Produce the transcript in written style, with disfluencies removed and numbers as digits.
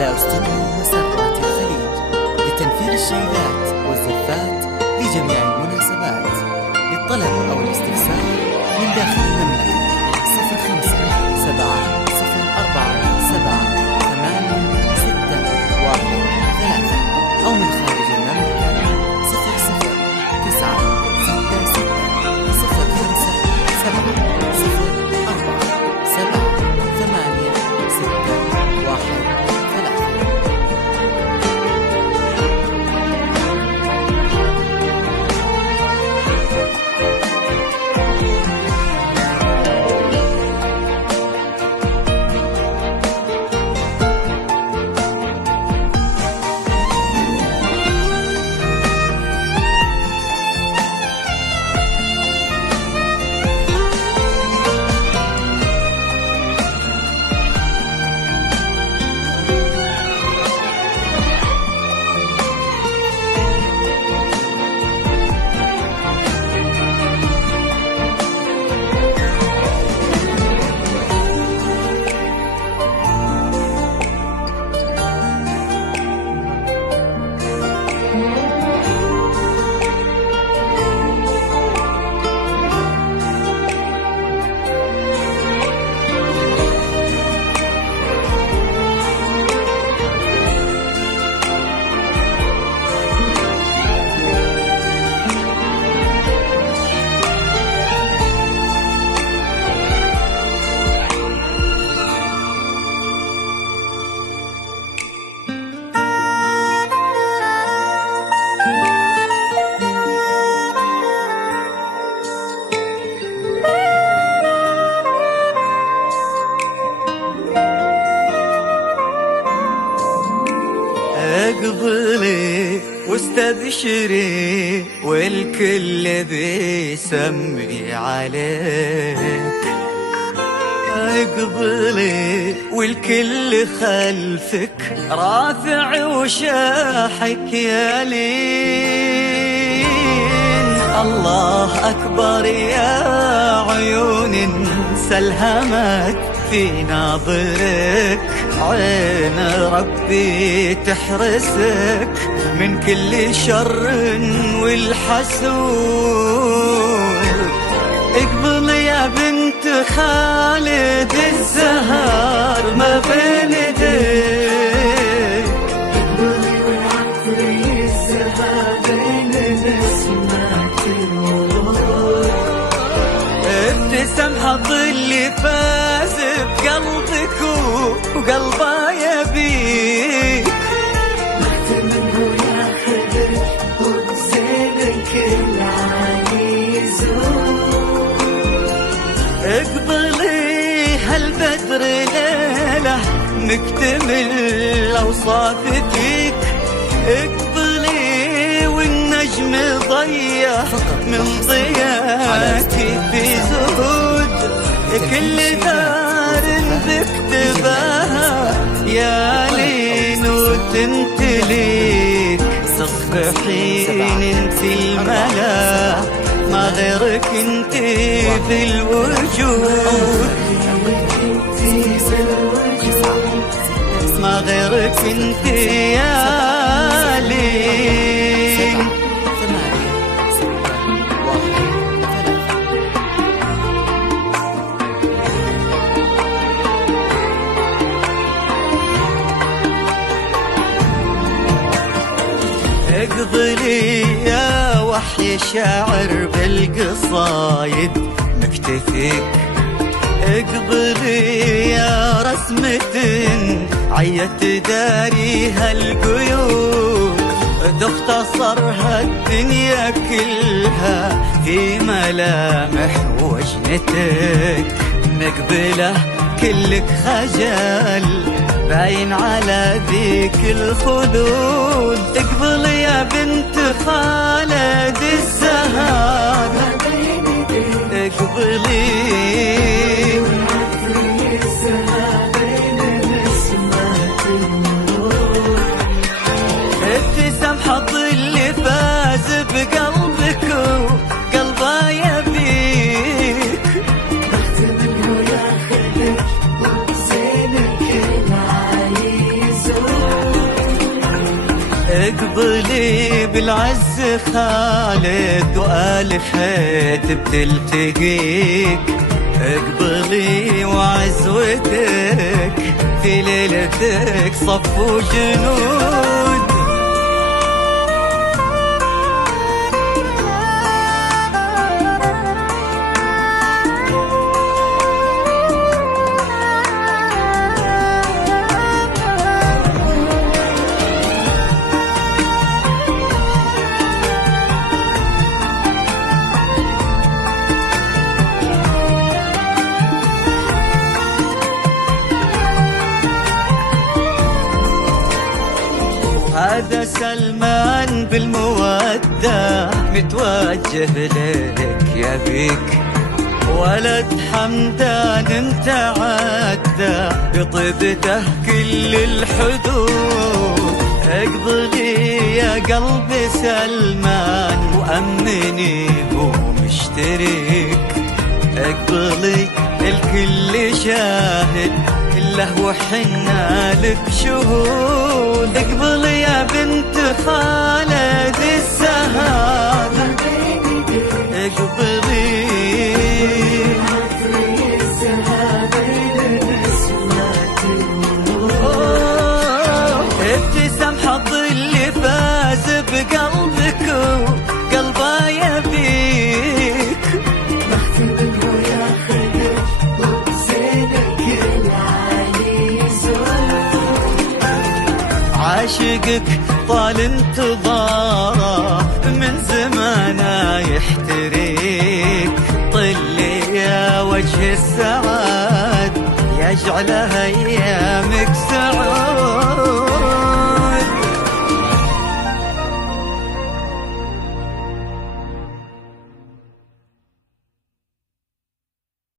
على استوديو مسرات الخليج لتنفيذ الشيلات والزفات لجميع المناسبات. للطلب أو الاستفسار من داخل المملكة 0547786113 أو من خارج المملكة 00966547786113. اقبلي واستبشري والكل بيسمي عليك. اقبلي والكل خلفك رافع وشاحك يا لين. الله أكبر يا عيون انسى الهمك في ناظرك. عين ربي تحرسك من كل شر والحسود. اقبل يا بنت خالد الزهر ما بين يديك. اقبلي والعطري الزهر بين نسمات الورود. ابتسم حظ اللي فاز بقلبك وقلبه يبيك. منه ياخذك وبزينك العالي يزور. اقبلي هالبدر ليلة مكتمل اوصاف فيك. اقبلي والنجم ضيع من ضياك بزهود. كل دار بكتبها يا لين وتمتليك. تصبحين انت الملا ما غيرك انت في الوجود. ما غيرك انت يا لين. اقبلي يا وحي شاعر بالقصايد مكتفيك. اقبلي يا رسمة عيت داريها القيود. تختصرها الدنيا كلها في ملامح وجنتك. مقبلة كلك خجل باين على ذيك الخدود. اقبلي يا بنت خالد الزهر اقبلي. ابتسم حظ اللي فاز بقلبك وقلبه يبيك. منه ياخذك وبزينك العالي يزور. اقبلي بالعز خالد وآلف هيت بتلتقيك، اقبلي وعزوتك في ليلتك صف وجنود. هذا سلمان بالمودة متوجه لك يا بيك، ولد حمدان انت عدى بطيبته كل الحدود. اقبلي يا قلبي سلمان وأمني هو مشترك، اقبلي الكل شاهد له وحنا لك شهود. اقبلي يا بنت خالد السهاد، اقبلي ابتسام حظ اللي فاز بقلبك وقلبه يبيك. عاشقك طال انتظاره من زمانه يحتريك، طلي يا وجه السعاد يجعلها